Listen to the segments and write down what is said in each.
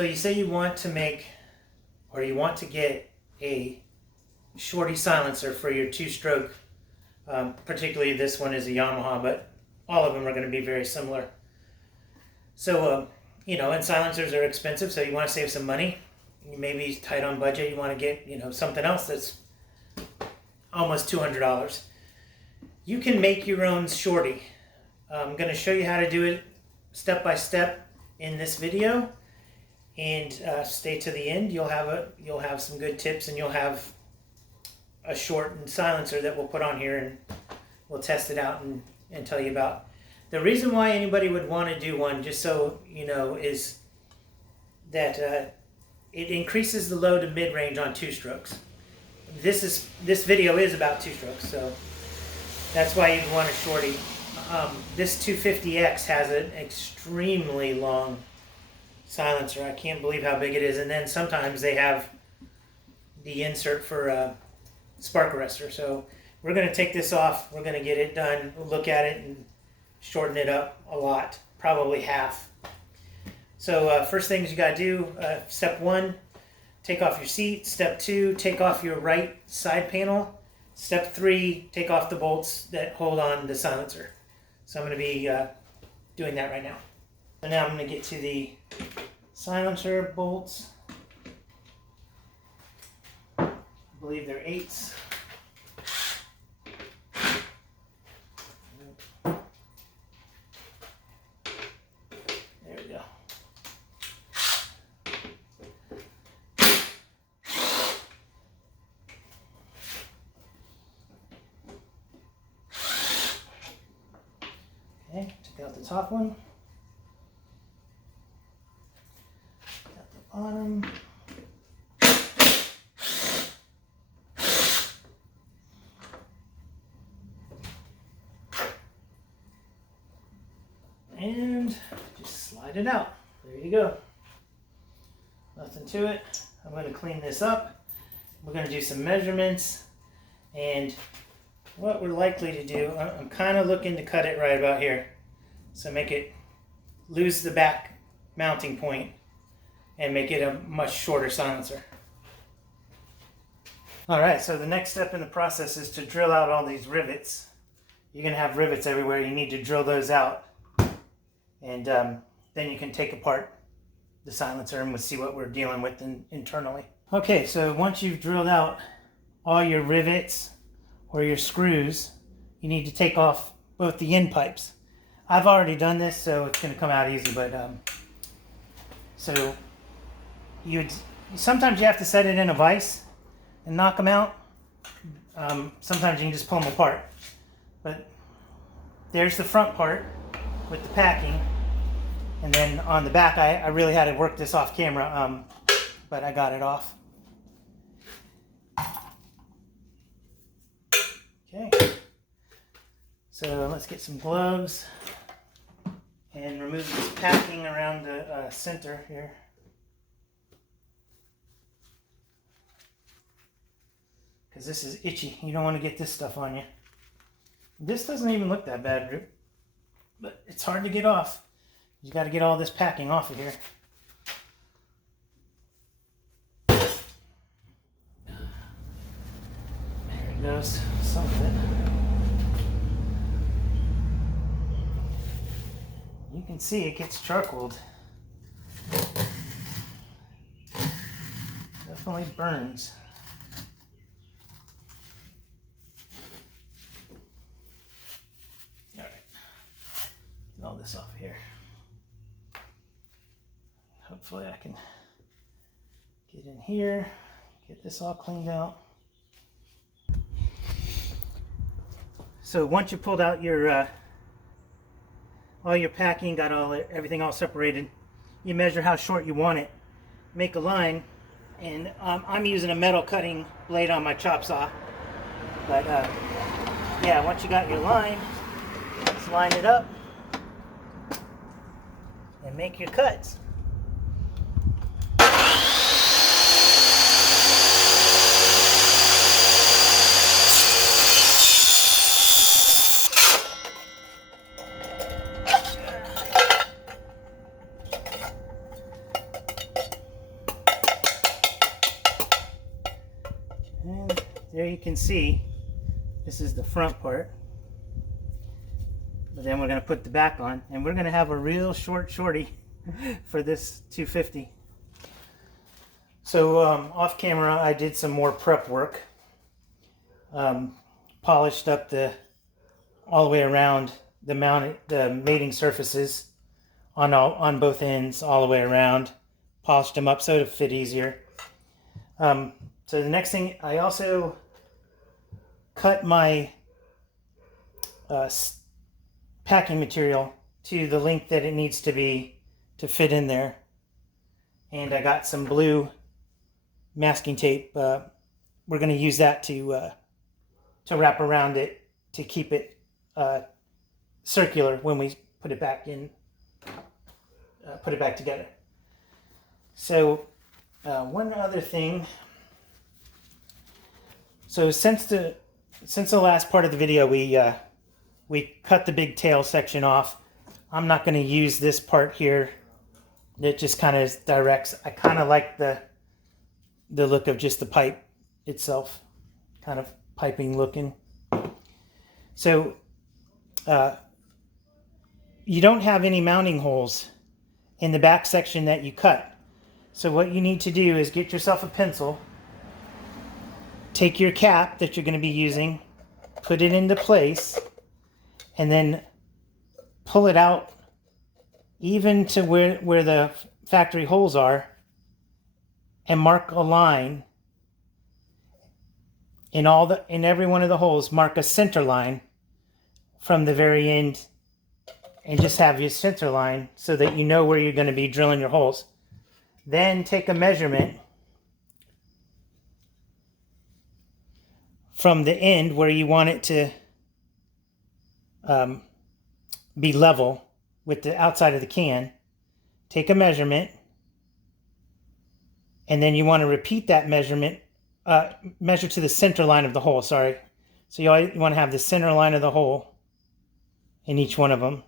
So you say you want to make, or you want to get a Shorty silencer for your two-stroke. Particularly this one is a Yamaha, but all of them are going to be very similar. So, you know, and silencers are expensive, so you want to save some money. You may be tight on budget. You want to get, you know, something else that's almost $200. You can make your own Shorty. I'm going to show you how to do it step by step in this video, and stay to the end. You'll have some good tips, and you'll have a shortened silencer that we'll put on here, and we'll test it out and tell you about. The reason why anybody would want to do one, just so you know, is that it increases the low to mid-range on two-strokes. This video is about two-strokes, so that's why you'd want a Shorty. This 250X has an extremely long silencer. I can't believe how big it is. And then sometimes they have the insert for spark arrestor. So we're going to take this off. We're going to get it done. We'll look at it and shorten it up a lot, probably half. So first things you got to do, step 1, take off your seat. Step 2, take off your right side panel. Step 3, take off the bolts that hold on the silencer. So I'm going to be doing that right now. So now I'm going to get to the silencer bolts. I believe they're 8s. There we go. Okay, took out the top one. Got the bottom. And just slide it out. There you go. Nothing to it. I'm going to clean this up. We're going to do some measurements, and what we're likely to do, I'm kind of looking to cut it right about here. So make it, lose the back mounting point and make it a much shorter silencer. Alright, so the next step in the process is to drill out all these rivets. You're going to have rivets everywhere. You need to drill those out. And then you can take apart the silencer and we'll see what we're dealing with internally. Okay, so once you've drilled out all your rivets or your screws, you need to take off both the end pipes. I've already done this, so it's going to come out easy, but so sometimes you have to set it in a vise and knock them out. Sometimes you can just pull them apart. But there's the front part with the packing, and then on the back I really had to work this off camera, but I got it off. Okay, so let's get some gloves and remove this packing around the center here. Because this is itchy. You don't want to get this stuff on you. This doesn't even look that bad, but it's hard to get off. You got to get all this packing off of here. There it goes, some of it. You can see it gets charcoaled. Definitely burns. All right, get all this off here. Hopefully I can get in here, get this all cleaned out. So once you pulled out your all your packing, got everything all separated, you measure how short you want it, make a line, and I'm using a metal cutting blade on my chop saw. But yeah, once you got your line, just line it up and make your cuts. And there you can see, this is the front part. But then we're going to put the back on, and we're going to have a real short shorty for this 250. So off camera, I did some more prep work. Polished up all the way around the mating surfaces on both ends, all the way around. Polished them up so it'll fit easier. So the next thing, I also cut my packing material to the length that it needs to be to fit in there. And I got some blue masking tape. We're going to use that to wrap around it to keep it circular when we put it back in, put it back together. So one other thing. So since the last part of the video, we cut the big tail section off. I'm not going to use this part here. It just kind of directs. I kind of like the look of just the pipe itself, kind of piping looking. So you don't have any mounting holes in the back section that you cut. So what you need to do is get yourself a pencil, take your cap that you're going to be using, put it into place, and then pull it out even to where the factory holes are, and mark a line in every one of the holes. Mark a center line from the very end, and just have your center line so that you know where you're going to be drilling your holes. Then take a measurement from the end where you want it to be level with the outside of the can. Take a measurement, and then you want to repeat that measurement, measure to the center line of the hole, sorry. So you want to have the center line of the hole in each one of them.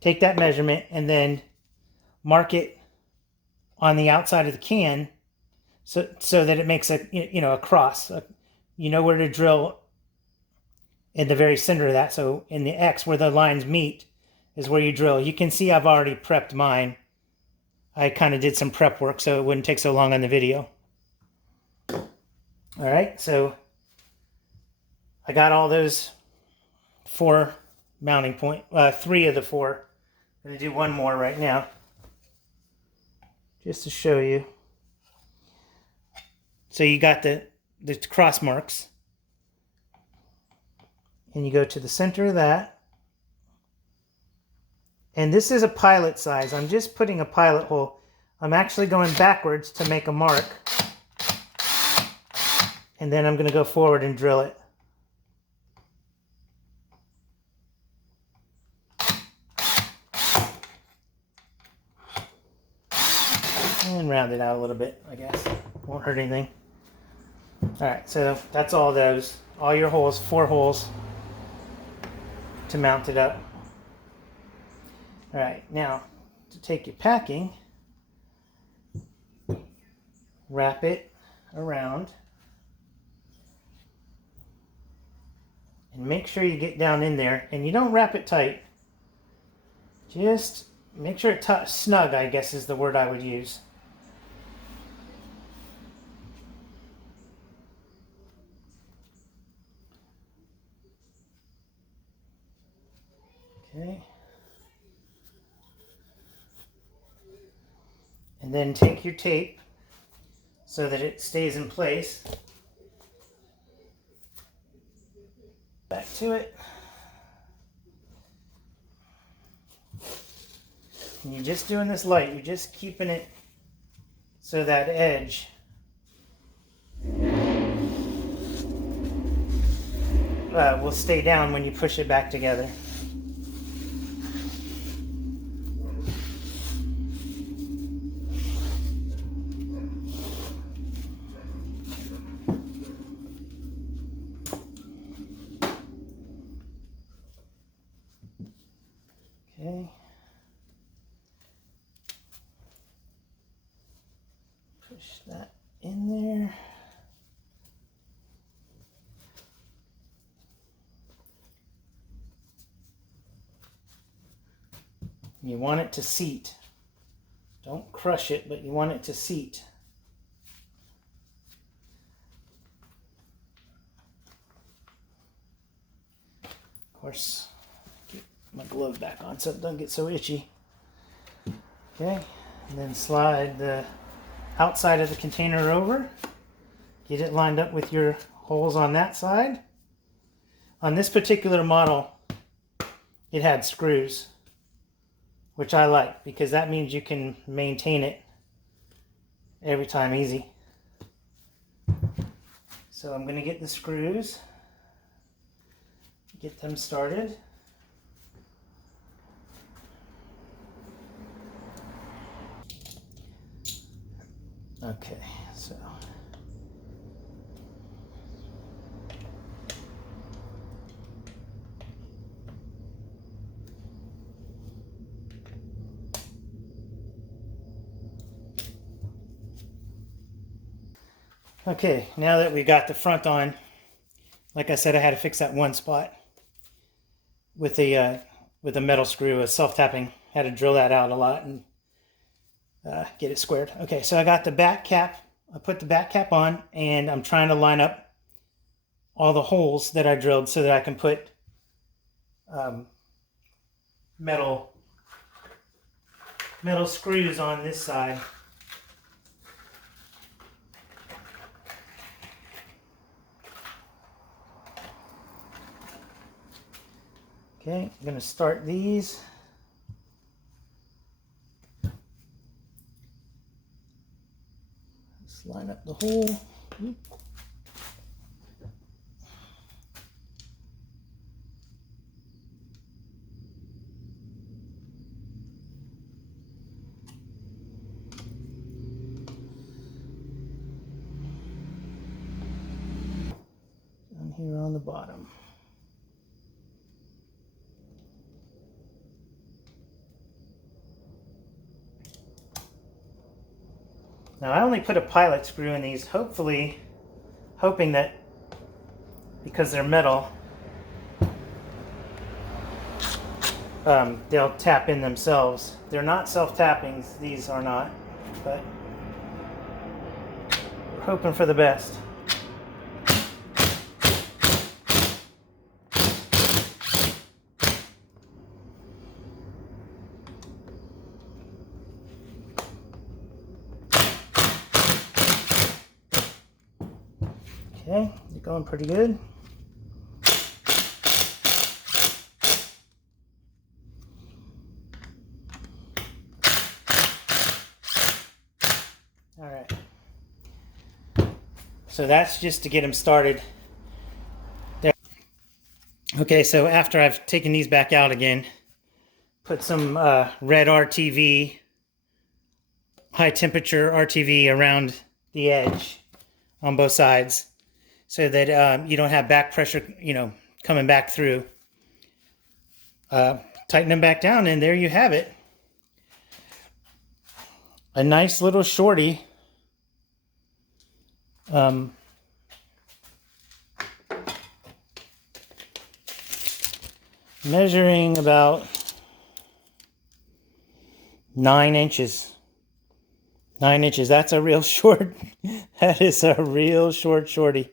Take that measurement and then mark it on the outside of the can so that it makes a cross. You know where to drill in the very center of that. So in the X where the lines meet is where you drill. You can see I've already prepped mine. I kind of did some prep work so it wouldn't take so long on the video. All right, so I got all those 4 mounting point, 3 of the 4. I'm going to do one more right now, just to show you. So you got the cross marks, and you go to the center of that. And this is a pilot size. I'm just putting a pilot hole. I'm actually going backwards to make a mark, and then I'm going to go forward and drill it. And round it out a little bit, I guess. Won't hurt anything. Alright, so that's all those. All your holes, 4 holes to mount it up. Alright, now to take your packing, wrap it around. And make sure you get down in there. And you don't wrap it tight. Just make sure it's snug, I guess is the word I would use. Okay. And then take your tape so that it stays in place. Back to it. And you're just doing this light. You're just keeping it so that edge will stay down when you push it back together. Okay. Push that in there. You want it to seat. Don't crush it, but you want it to seat. Of course, get my glove back on so it doesn't get so itchy. Okay, and then slide the outside of the container over. Get it lined up with your holes on that side. On this particular model, it had screws, which I like because that means you can maintain it every time easy. So I'm going to get the screws, get them started. Okay, so okay, now that we got the front on, like I said, I had to fix that one spot with a metal screw, a self-tapping. Had to drill that out a lot and get it squared. Okay, so I got the back cap. I put the back cap on, and I'm trying to line up all the holes that I drilled so that I can put metal screws on this side. Okay, I'm going to start these. Let's line up the hole. Down here on the bottom. Now I only put a pilot screw in these, hoping that because they're metal, they'll tap in themselves. They're not self-tappings, these are not, but we're hoping for the best. Okay, you're going pretty good. All right. So that's just to get them started. There. Okay, so after I've taken these back out again, put some red RTV, high temperature RTV around the edge on both sides, so that you don't have back pressure, coming back through. Tighten them back down, and there you have it. A nice little shorty. Measuring about 9 inches. 9 inches. That's a real short. That is a real short shorty.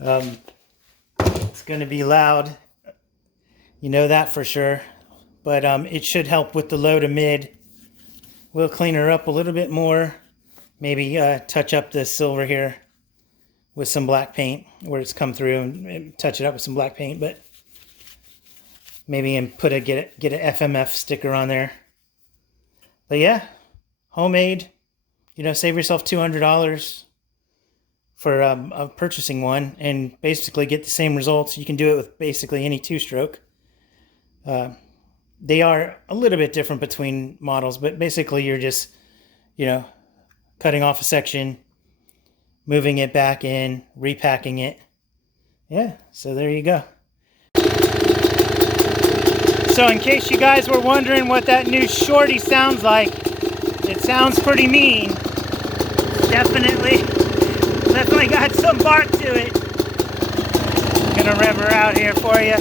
It's going to be loud, you know that for sure, but it should help with the low to mid. We'll clean her up a little bit more, maybe touch up the silver here with some black paint where it's come through, and touch it up with some black paint, but maybe get an FMF sticker on there. But yeah, homemade, save yourself $200 for purchasing one and basically get the same results. You can do it with basically any two-stroke. They are a little bit different between models, but basically you're just, cutting off a section, moving it back in, repacking it. Yeah, so there you go. So in case you guys were wondering what that new shorty sounds like, it sounds pretty mean. Definitely got some bark to it. I'm gonna rev her out here for you.